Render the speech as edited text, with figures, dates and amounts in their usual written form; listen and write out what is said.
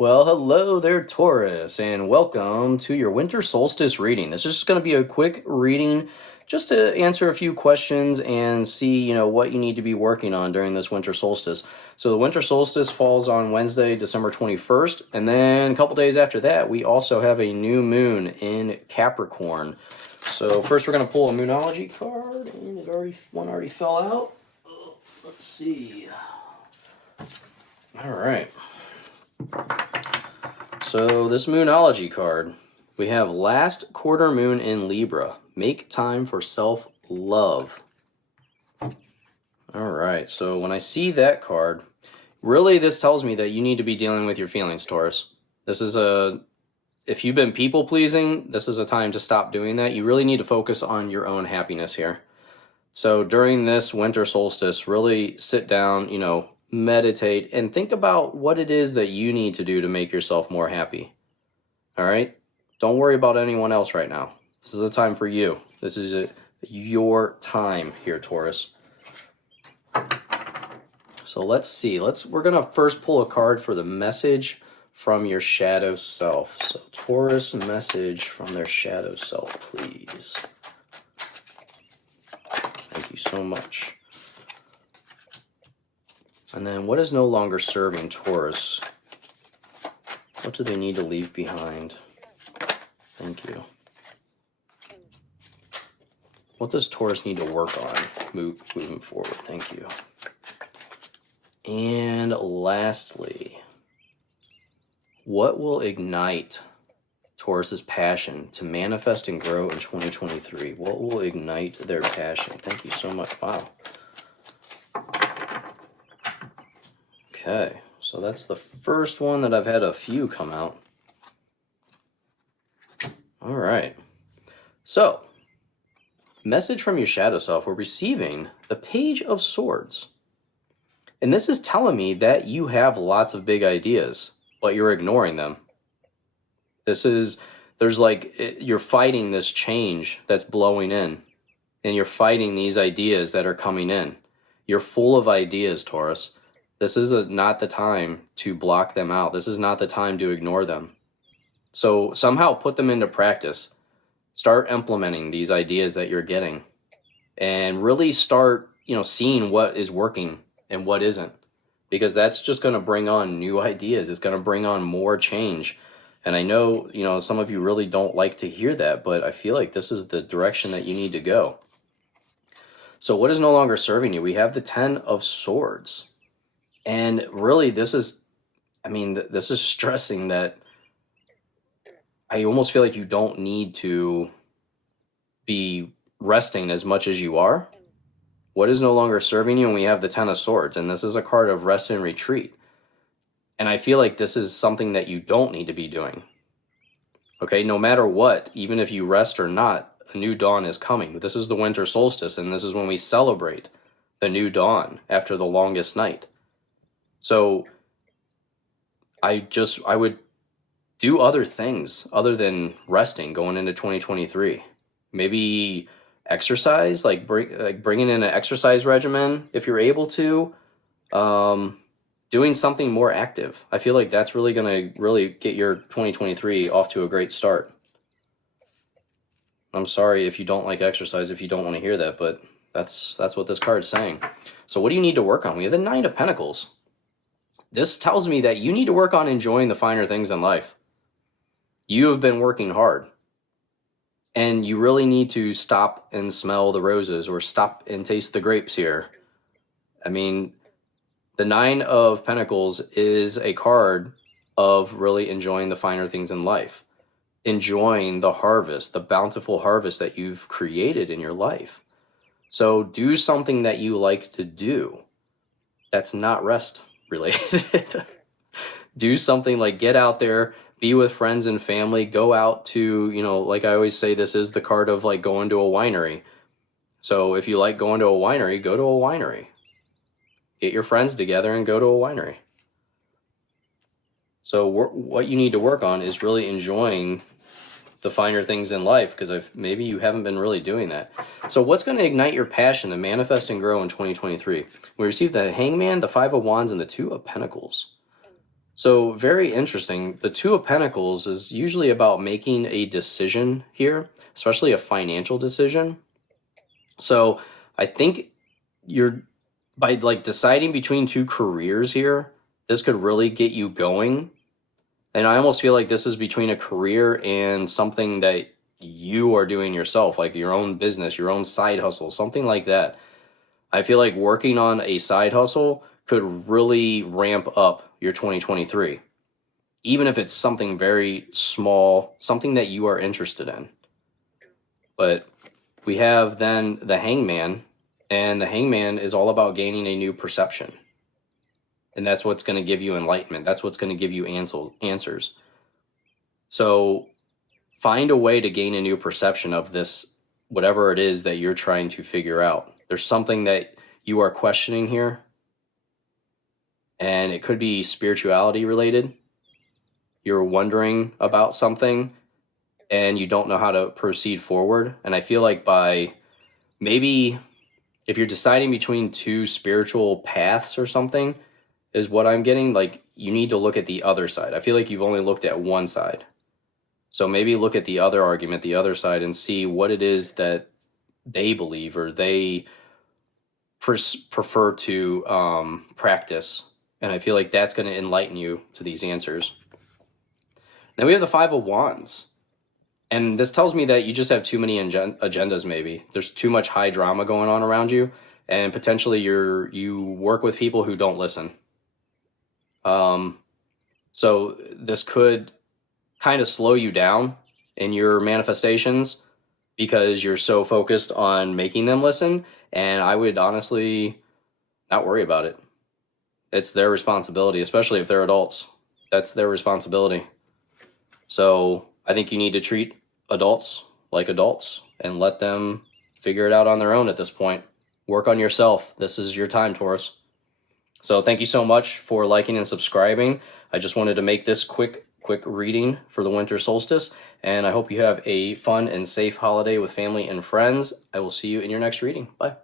Well, hello there, Taurus, and welcome to your winter solstice reading. This is just going to be a quick reading just to answer a few questions and see, what you need to be working on during this winter solstice. So the winter solstice falls on Wednesday, December 21st, and then a couple days after that, we also have a new moon in Capricorn. So first we're going to pull a Moonology card, and one already fell out. Let's see. All right. So this Moonology card, we have last quarter moon in Libra. Make time for self-love. All right, so when I see that card, really this tells me that you need to be dealing with your feelings, Taurus. If you've been people-pleasing, this is a time to stop doing that. You really need to focus on your own happiness here. So during this winter solstice, really sit down, meditate, and think about what it is that you need to do to make yourself more happy. All right? Don't worry about anyone else right now. This is a time for you. This is your time here, Taurus. So let's see. We're going to first pull a card for the message from your shadow self. So Taurus, message from their shadow self, please. Thank you so much. And then what is no longer serving Taurus? What do they need to leave behind? Thank you. What does Taurus need to work on moving forward? Thank you. And lastly, what will ignite Taurus's passion to manifest and grow in 2023? What will ignite their passion? Thank you so much. Wow. Okay, so that's the first one that I've had a few come out. All right. So, message from your shadow self. We're receiving the Page of Swords. And this is telling me that you have lots of big ideas, but you're ignoring them. You're fighting this change that's blowing in, and you're fighting these ideas that are coming in. You're full of ideas, Taurus. This is not the time to block them out. This is not the time to ignore them. So somehow put them into practice. Start implementing these ideas that you're getting, and really start, seeing what is working and what isn't, because that's just going to bring on new ideas. It's going to bring on more change. And I know, some of you really don't like to hear that, but I feel like this is the direction that you need to go. So what is no longer serving you? We have the Ten of Swords. And really, this is stressing that I almost feel like you don't need to be resting as much as you are. What is no longer serving you? And we have the Ten of Swords, and this is a card of rest and retreat. And I feel like this is something that you don't need to be doing. Okay, no matter what, even if you rest or not, a new dawn is coming. This is the winter solstice, and this is when we celebrate the new dawn after the longest night. So I would do other things other than resting going into 2023. Maybe exercise, bringing in an exercise regimen if you're able to. Doing something more active. I feel like that's really going to get your 2023 off to a great start. I'm sorry if you don't like exercise, if you don't want to hear that, but that's what this card is saying. So what do you need to work on? We have the Nine of Pentacles. This tells me that you need to work on enjoying the finer things in life. You have been working hard, and you really need to stop and smell the roses, or stop and taste the grapes here. I mean, the Nine of Pentacles is a card of really enjoying the finer things in life, enjoying the harvest, the bountiful harvest that you've created in your life. So do something that you like to do that's not rest related. Do something like get out there, be with friends and family, go out to, like I always say, this is the card of like going to a winery. So if you like going to a winery, go to a winery. Get your friends together and go to a winery. So what you need to work on is really enjoying the finer things in life, because maybe you haven't been really doing that. So what's going to ignite your passion to manifest and grow in 2023? We received the Hangman, the Five of Wands, and the Two of Pentacles. So very interesting. The Two of Pentacles is usually about making a decision here, especially a financial decision. So I think you're, by like deciding between two careers here, this could really get you going. And I almost feel like this is between a career and something that you are doing yourself, like your own business, your own side hustle, something like that. I feel like working on a side hustle could really ramp up your 2023, even if it's something very small, something that you are interested in. But we have then the Hangman, and the Hangman is all about gaining a new perception. And that's what's going to give you enlightenment. That's what's going to give you answers. So find a way to gain a new perception of this, whatever it is that you're trying to figure out. There's something that you are questioning here, and it could be spirituality related. You're wondering about something and you don't know how to proceed forward. And I feel like by maybe if you're deciding between two spiritual paths or something, is what I'm getting, like you need to look at the other side. I feel like you've only looked at one side. So maybe look at the other argument, the other side, and see what it is that they believe or they prefer to practice. And I feel like that's going to enlighten you to these answers. Then we have the Five of Wands. And this tells me that you just have too many agendas maybe. There's too much high drama going on around you. And potentially you work with people who don't listen. So this could kind of slow you down in your manifestations because you're so focused on making them listen. And I would honestly not worry about it. It's their responsibility, especially if they're adults. That's their responsibility. So I think you need to treat adults like adults and let them figure it out on their own at this point. Work on yourself. This is your time, Taurus. So thank you so much for liking and subscribing. I just wanted to make this quick reading for the winter solstice, and I hope you have a fun and safe holiday with family and friends. I will see you in your next reading. Bye.